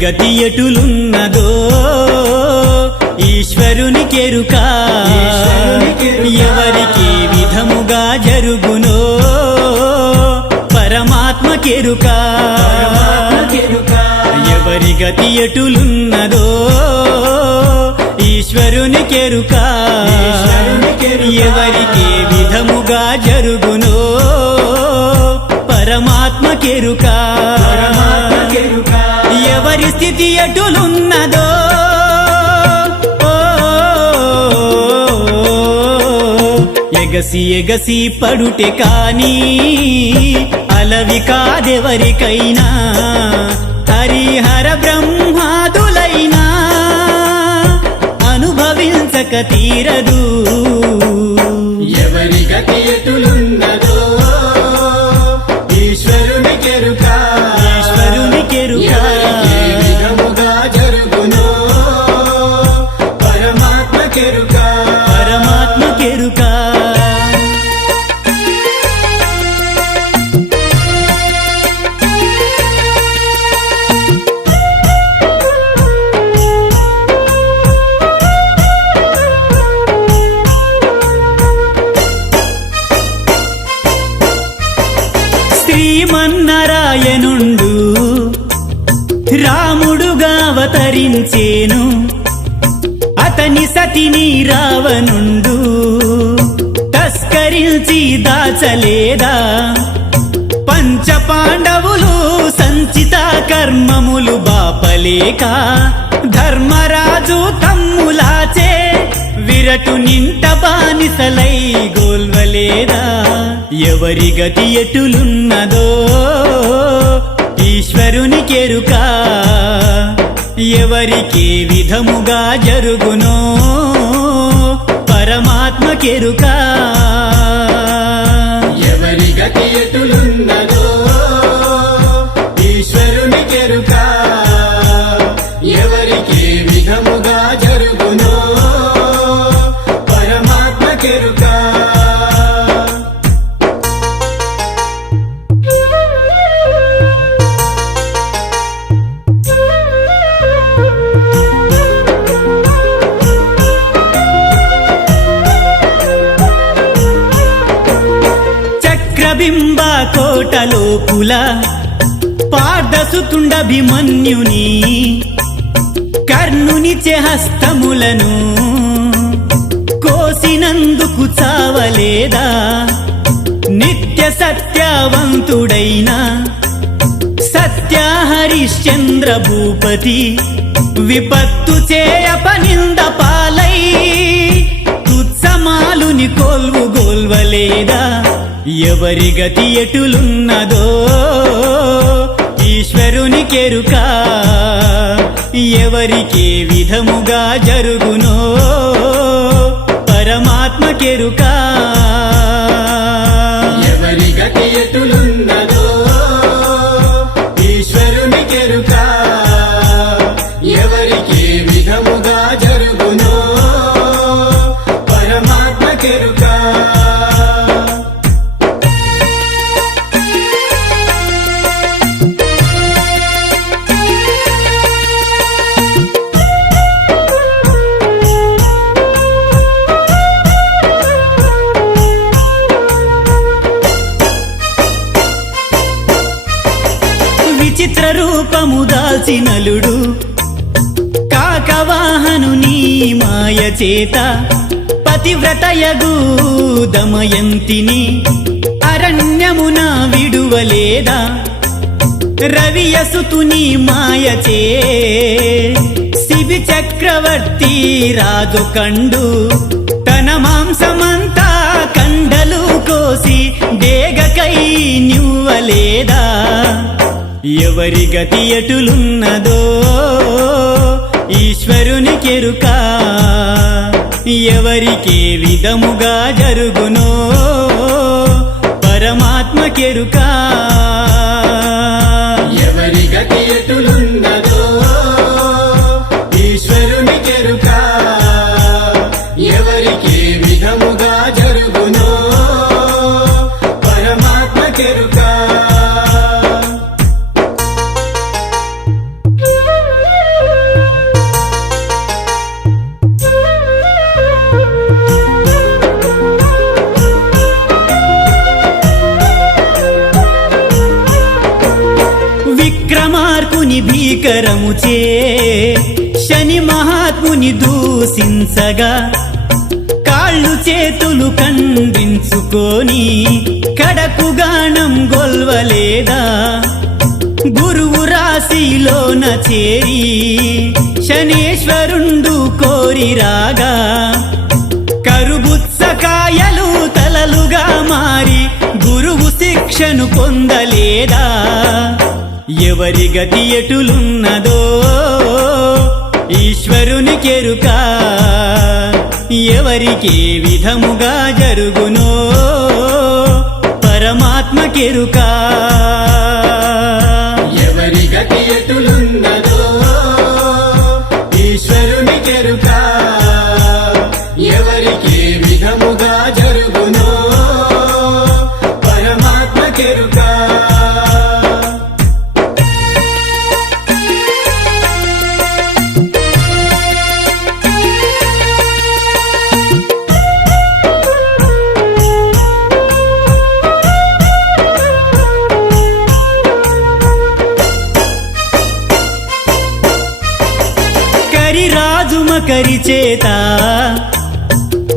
గతి ఎటులున్నదో ఈశ్వరునికెరుక ఎవరికి విధముగా జరుగునో పరమాత్మకెరుక ఎవరి గతి ఎటులున్నదో ఈశ్వరునికెరుక ఎవరికి విధముగా జరుగునో పరమాత్మకెరుక ఎవరి స్థితి ఎటులున్నదో ఎగసి ఎగసి పడుటే కాని అలవి కాదెవరికైనా హరిహర బ్రహ్మాదులైనా అనుభవించక తీరదు ఎవరి గతి ఎటులున్నదో ఈశ్వరునికెరుక ఎవరికి విధముగా జరుగునో పరమాత్మకెరుక శ్రీమన్నారాయణుండు రాముడుగా అవతరించేను అతని సతిని రావణుండు తస్కరించి దాచలేదా పంచ పాండవులు సంచిత కర్మములు బాపలేక ధర్మరాజు తమ్ములాచే విరటు నింట బానిసలై గోల్వలేదా ఎవరి గతి ఎటులున్నదో ఈశ్వరునికెరుక ఎవరికి విధముగా జరుగునో పరమాత్మకెరుక ఎవరి గతి ఎటులున్నదో ఈశ్వరునికెరుక ఎవరికి విధముగా జరుగునో పరమాత్మకెరుక చక్రబింబ కోటలోపుల పార్దసుతుండభిమన్యుని కర్ణునిచే హస్తములను కోసినందుకు చావలేదా నిత్య సత్యవంతుడైన సత్య హరిశ్చంద్ర భూపతి విపత్తు చేయపనింద పాలై తుత్సమాలుని కోల్వు గోల్వలేదా ఎవరి గతి ఎటులున్నదో ఈశ్వరునికెరుక ఎవరికి విధముగా జరుగునో పరమాత్మకెరుక ఎవరి గతి ఎటులున్నదో ఈశ్వరునికెరుక ఎవరికి విధముగా జరుగునో పరమాత్మకెరుక విచిత్ర రూపము దాల్చినలుడు కాకవాహనుని మాయ చేత పతివ్రతయగు దమయంతిని అరణ్యమున విడువలేదా రవియసుతుని మాయచే శిబి చక్రవర్తి రాజు కండు తన మాంసమంతా కండలు కోసి డేగకై నివ్వలేదా ఎవరి గతి ఎటులున్నదో ఈశ్వరునికెరుక ఎవరికి విధముగా జరుగునో పరమాత్మకెరుక ఎవరి గతి ఎటులున్నదో ఈశ్వరునికెరుక ఎవరికి విధముగా జరుగునో పరమాత్మకెరుక శరముచే శని మహాత్ముని దూషించగా కాళ్ళు చేతులు ఖండించుకొని కడకుగానం గొల్వలేదా గురువు రాశిలోన చేరి శనేశ్వరుండు కోరి రాగా కరుబుత్సకాయలు తలలుగా మారి గురువు శిక్షను పొందలేదా ఎవరి గతి ఎటులున్నదో ఈశ్వరునికెరుక ఎవరికి ఏ విధముగా జరుగునో పరమాత్మకెరుక ఎవరి గతి ఎటులున్నదో ఈశ్వరునికెరుక ఎవరికి ఏ విధముగా జరుగునో పరమాత్మకెరుక రాజు మకరి చేత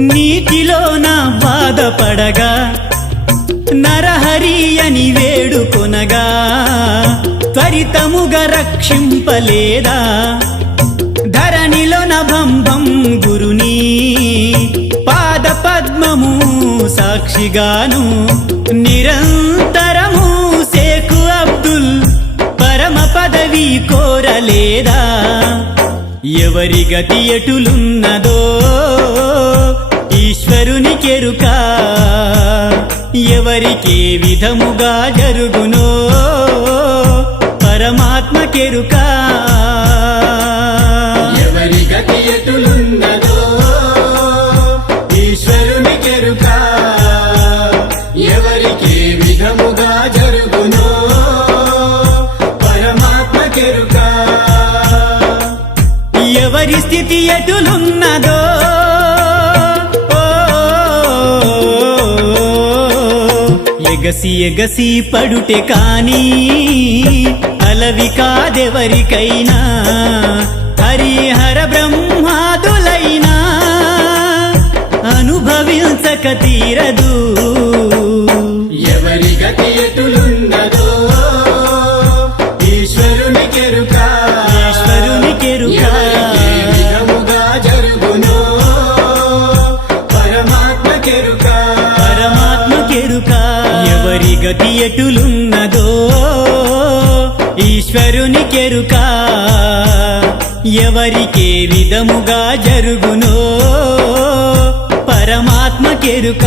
నీటిలోన బాధపడగా నరహరి అని వేడుకొనగా త్వరితముగా రక్షింపలేదా ధరణిలోన భంభం గురుని పాద పద్మము సాక్షిగాను నిరంతరము షేకు అబ్దుల్ పరమ పదవి కోరలేదా ఎవరి గతి ఎటులున్నదో ఈశ్వరునికెరుక ఎవరికి ఏ విధముగా జరుగునో పరమాత్మకెరుక ఎవరి గతి ఎటులున్నదో ఈశ్వరునికెరుక ఎవరికి ఏ విధముగా జరుగునో పరమాత్మకెరుక ఎవరి స్థితి ఎటులున్నదో ఎగసి ఎగసి పడుటే కాని అలవి కాదెవరికైనా హరిహర బ్రహ్మాదులైనా అనుభవించక తీరదు ఎవరి గతి ఎటులున్నదో ఈశ్వరునికెరుక ఈశ్వరునికెరుక ఎవరికి ఏ విధముగా జరుగునో పరమాత్మకెరుక పరమాత్మకెరుక ఎవరి గతి ఎటులున్నదో ఈశ్వరునికెరుక ఎవరికి ఏ విధముగా జరుగునో పరమాత్మకెరుక